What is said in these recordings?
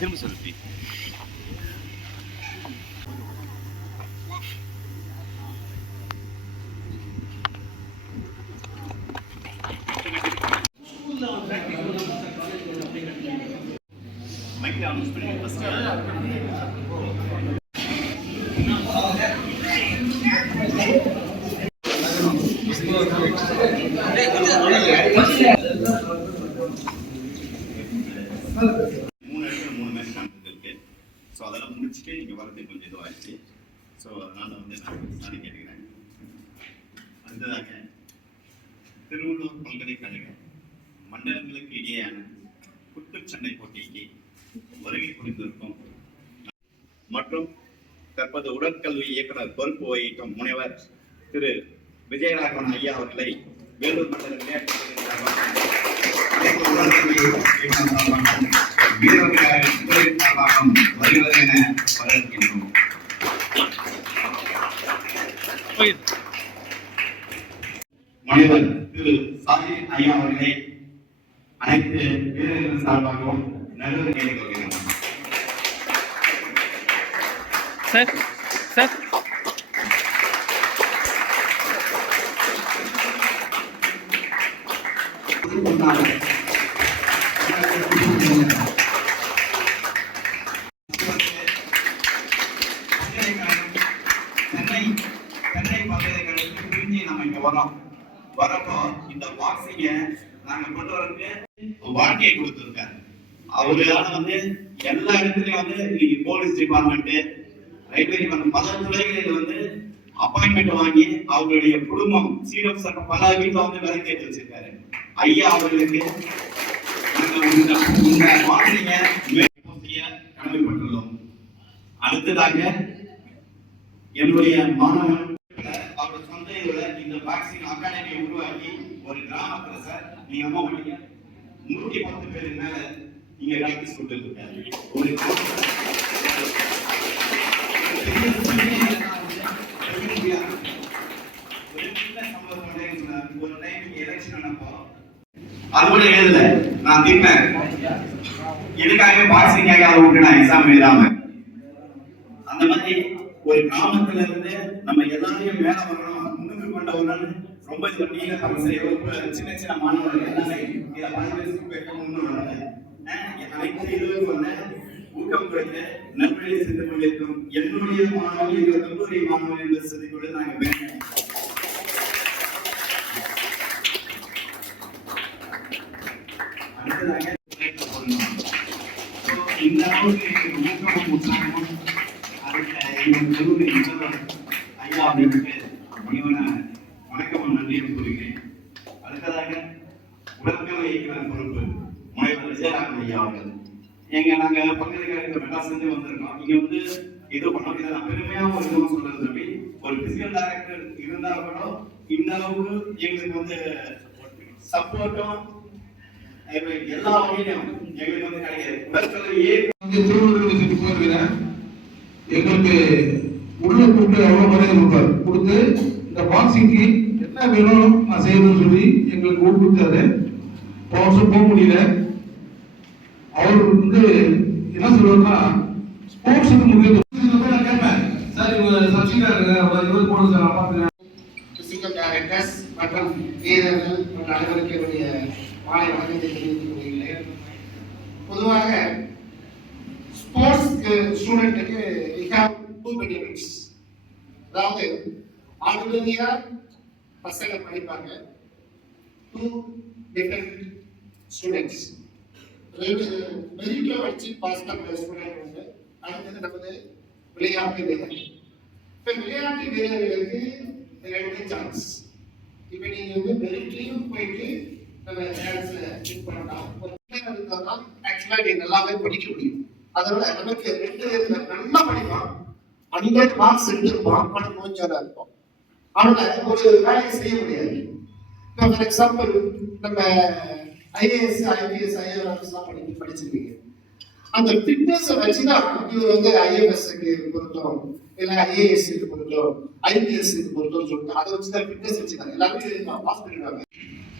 திரும்ப சொல்லு. ஸோ அதெல்லாம் முடிச்சுட்டு இங்கே வரதுக்கு கொஞ்சம் இதுவாகிடுச்சு. ஸோ அதனால் நான் கேட்டுக்கிறேன். அடுத்ததாக திருவள்ளூர் பல்கலைக்கழக மண்டலங்களுக்கு இடையேயான குத்துச்சண்டை போட்டிக்கு வருகை புரிந்திருக்கும் மற்றும் தற்போது உடற்கல்வி இயக்குனர் பொறுப்பு வகிக்கும் முனைவர் திரு விஜயராகவன் ஐயா அவர்களை வேலூர் மண்டல விளையாட்டு வருவது என வரவேற்கின்றோம். முனைவர் திரு சாஜித் ஐயா அவர்களை அனைத்து வீரர்கள் சார்பாகவும் நல்லது கேட்டுக்கொள்கிறோம். சார் சார் சென்னை பல்கலைக்கழகத்துக்கு பிரிஞ்சு நம்ம இங்க வரப்போ இந்த பாக்ஸிங்க நாங்க கொண்டு வரதுக்கு வாழ்க்கையை கொடுத்துருக்காரு. அவரால எல்லா இடத்துலயும் இன்னைக்கு போலீஸ் டிபார்ட்மெண்ட், ரயில்வே டிபார்ட்மெண்ட், பல துறைகளில் அப்பாயின்மெண்ட் வாங்கி அவங்களுடைய குடும்பம் சீரம் சட்ட பல வீட்டில் வேலை கேட்டு வச்சிருக்காரு. ஐயா அவர்களுக்கு கடமைப்பட்டுள்ளோம். அடுத்ததாக என்னுடைய மாணவன் அவரோட சொந்த இந்த பாக்ஸிங் அகாடமியை உருவாக்கி ஒரு கிராமத்துல சார் நீங்க அம்மா பண்ணீங்க 110 பேருக்கு மேல இங்க பிராக்டிஸ் கொடுத்துருக்காரு. ஒரு டைம் எலெக்ஷன் நடப்போ அது கூட எழுதல, நான் தீர்ப்பேன் எனக்காகவே பாக்ஸிங்காக அதை விட்டு நான் எக்ஸாம் எழுதாம. அந்த மாதிரி ஒரு கிராமத்துல இருந்து நம்ம எல்லாரையும் மேல வரணும், முன்னுக்கு கொண்டு வரணும். ரொம்ப சின்ன சின்ன மாணவர்கள் எல்லாமே இதை ஊக்கம் கொடுத்து நல்வழியை சென்று கொண்டிருக்கும் என்னுடைய மாணவர்கள் கல்லூரி மாணவர்கள் என்று சொல்லிக் கொண்டு நாங்கள் வேணும். இந்த அளவுக்கு ஊக்கமும் உற்சாகமும் கல்லூரி முதல்வர் ஐயா அவர்களுக்கு பணிவான வணக்கமும் நன்றியும் கூறுகிறேன். அடுத்ததாக உடற்கல்வி இயக்குனர் பொறுப்பு முனைவர் விஜயராகவன் ஐயா அவர்கள். நாங்க பல்கலைக்கழகத்தில் மெட்ராஸ் செஞ்சு வந்திருக்கோம். இங்க ஏதோ பண்ண நான் பெருமையா ஒரு விதமா சொல்றது தம்பி, ஒரு பிசிக்கல் டைரக்டர் இருந்தா கூட இந்த அளவுக்கு எங்களுக்கு சப்போர்ட்டும் எல்லா வகையிலும் எங்களுக்கு கிடையாது. திருவள்ளூர் போயிருக்கிறேன். எங்களுக்கு உள்ள கூப்பிட்டு எவ்வளவு மரியாதை கொடுத்து இந்த பாக்ஸிங்க்கு என்ன வேணும் நான் செய்யணும்னு சொல்லி எங்களுக்கு ஊக்குவித்தாரு. போக முடியல. அவர் என்ன சொல்லுவாருன்னா ஸ்போர்ட்ஸுக்கு முக்கியத்துவம் நான் கேட்பேன். சார் இவங்க சப்ஜெக்டா இருக்கு போன சார் பார்த்துக்கிறேன். பிசிக்கல் டைரக்டர்ஸ் மற்றும் வீரர்கள் மற்றும் அனைவருக்கு என்னுடைய மாலை வணக்கத்தை தெரிவித்துக் கொள்கிறேன். பொதுவாக ஸ்போர்ட்ஸ்க்கு ஸ்டூடெண்ட்டுக்கு we have two benefits. அதாவது ஆர்டினரியா பசங்க படிப்பாங்க, 2 டிஃபரெண்ட் ஸ்டூடெண்ட்ஸ். மெரிட்ல படிச்சு பாஸ் பண்ண ஸ்டூடெண்ட் வந்து அடுத்தது நமது விளையாட்டு வீரர்கள். இப்போ விளையாட்டு வீரர்களுக்கு 2 சான்ஸ். இப்போ நீங்க மெரிட்லையும் போயிட்டு நம்ம டான்ஸ்ல வின் பண்ணலாம். ஆக்சுவலா நீங்க நல்லாவே படிக்க முடியும். அதனால நமக்கு 2 நல்லா படிப்பான், 100 மார்க்ஸ் எடுத்துருப்பான், ஆனால் நோஞ்சாரா இருப்போம். அவனால ஒரு வேலையை செய்ய முடியாது. இப்போ ஃபார் எக்ஸாம்பிள் நம்ம ஐஏஎஸ், ஐபிஎஸ், ஐஆர்எஸ் எல்லாம் படிச்சிருக்கீங்க. அந்த ஃபிட்னஸை வச்சுதான் இவர் ஐஎஃப்எஸ்க்கு பொருத்தம், இல்லை ஐஏஎஸ்க்கு பொருத்தம், ஐபிஎஸ்க்கு பொருத்தம் சொல்லிட்டு அதை வச்சுதான் ஃபிட்னஸ் வச்சுதான் எல்லாருமே பாஸ் பண்ணிடுவாங்க.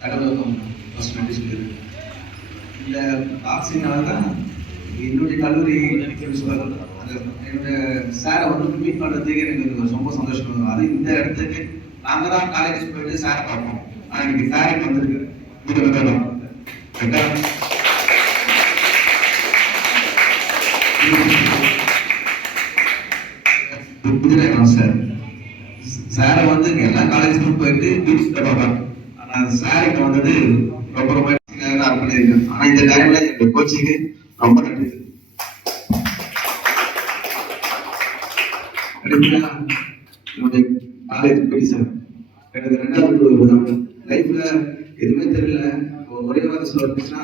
கடவுளுக்கும் ஃபர்ஸ்ட் நன்றி சொல்லிடுறேன். இந்த பாக்ஸிங்னால தான் என்னுடைய கல்லூரி பிரின்சிபல் என்னோட சாரை வந்து மீட் பண்ணுறதுக்கு எனக்கு ரொம்ப சந்தோஷம் வரும். அது இந்த இடத்துக்கு நாங்கள் தான் காலேஜ் போயிட்டு சாரை பார்ப்போம். ஆனால் இன்னைக்கு சாருக்கு வந்திருக்கு சார். சாரை வந்து எல்லா காலேஜுக்கும் போயிட்டு பார்ப்பாங்க. ஆனால் சாருக்கு வந்தது ரொம்ப ரொம்ப பண்ணியிருக்கேன். ஆனா இந்த டைம்ல என்னோட கோச்சிங்கு ரொம்ப நன்றி. என்னுடைய காலேஜ் போய் சார் எனக்கு 2வது லைஃப்ல எதுவுமே தெரியல. ஒரே வாரம் சொல்லிச்சுன்னா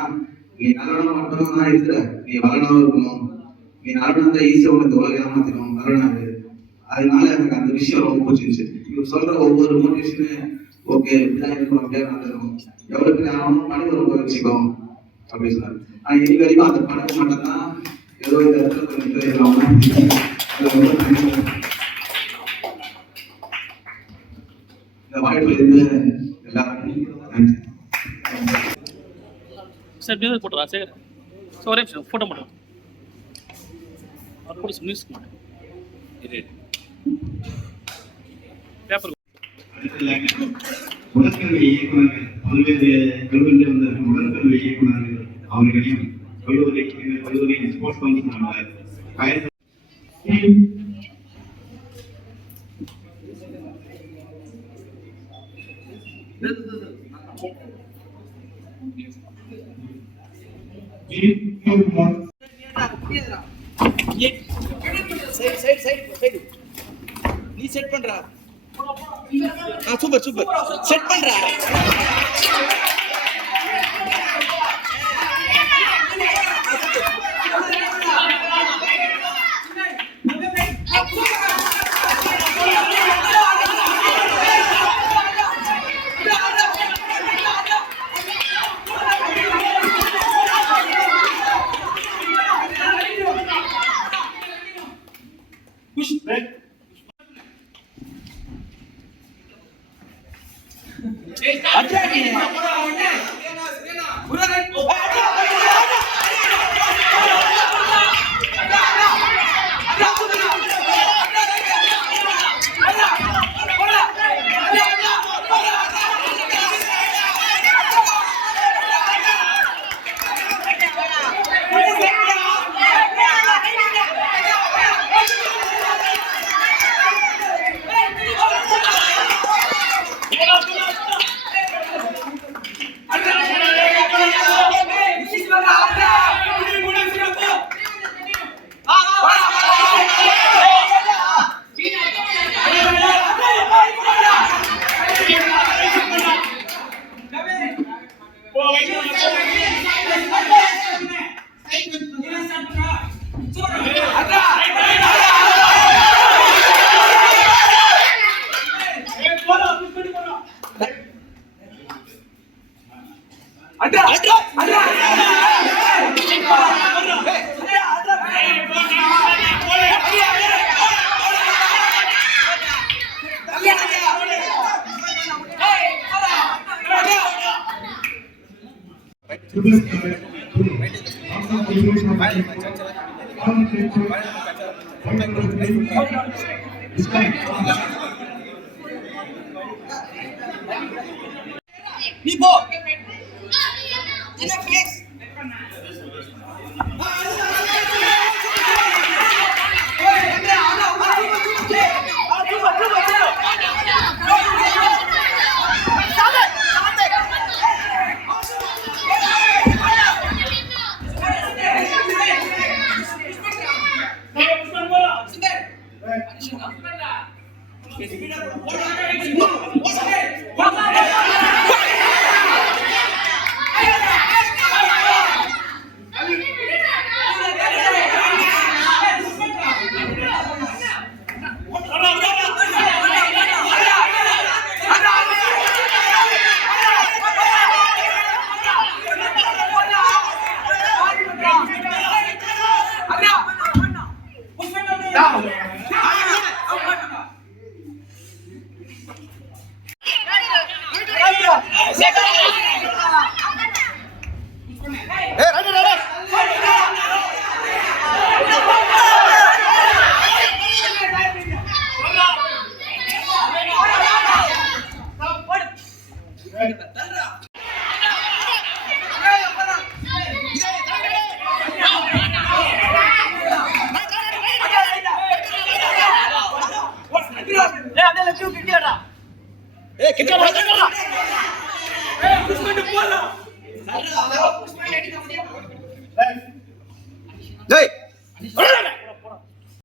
நீ நல்லவனா மட்டும் தான் இருக்கிற, நீ வளனாவும் இருக்கணும், நீ நல்லவனா தான் ஈஸியா உனக்கு உலக ஏமாத்திடும் நல்லவனாது. அதனால எனக்கு அந்த விஷயம் ரொம்ப பிடிச்சிருச்சு. இவர் சொல்ற ஒவ்வொரு மோட்டிவேஷனு ஓகே இப்படிதான் இருக்கணும், அப்படியே நடக்கணும், எவ்வளவுக்கு ஆகணும் பணம் ரொம்ப வச்சுக்கோ அப்படின்னு சொன்னாரு. ஆனா இது வரைக்கும் அந்த பணம் மட்டும் தான் ஏதோ இந்த இடத்துல கொஞ்சம் இந்த வாய்ப்புல இருந்து எல்லாருக்கும் சார் இப்படி போட்டுறா சார். ஸோ ஒரே நிமிஷம் ஃபோட்டோ மட்டும் அது கூட மியூசிக் மட்டும் பேப்பர். உடற்கல்வி இயக்குநர்கள் பல்வேறு கல்லூரியில் வந்த உடற்கல்வி இயக்குநர்கள் அவர்களையும் கல்லூரியின் ஸ்போர்ட்ஸ் கவுன்சில் நீ செட் பண்றா. சூப்பர் சூப்பர் செட் பண்றா. நீ போ என்ன ஃபிளெக்ஸ் ஏய் கிட்ட வா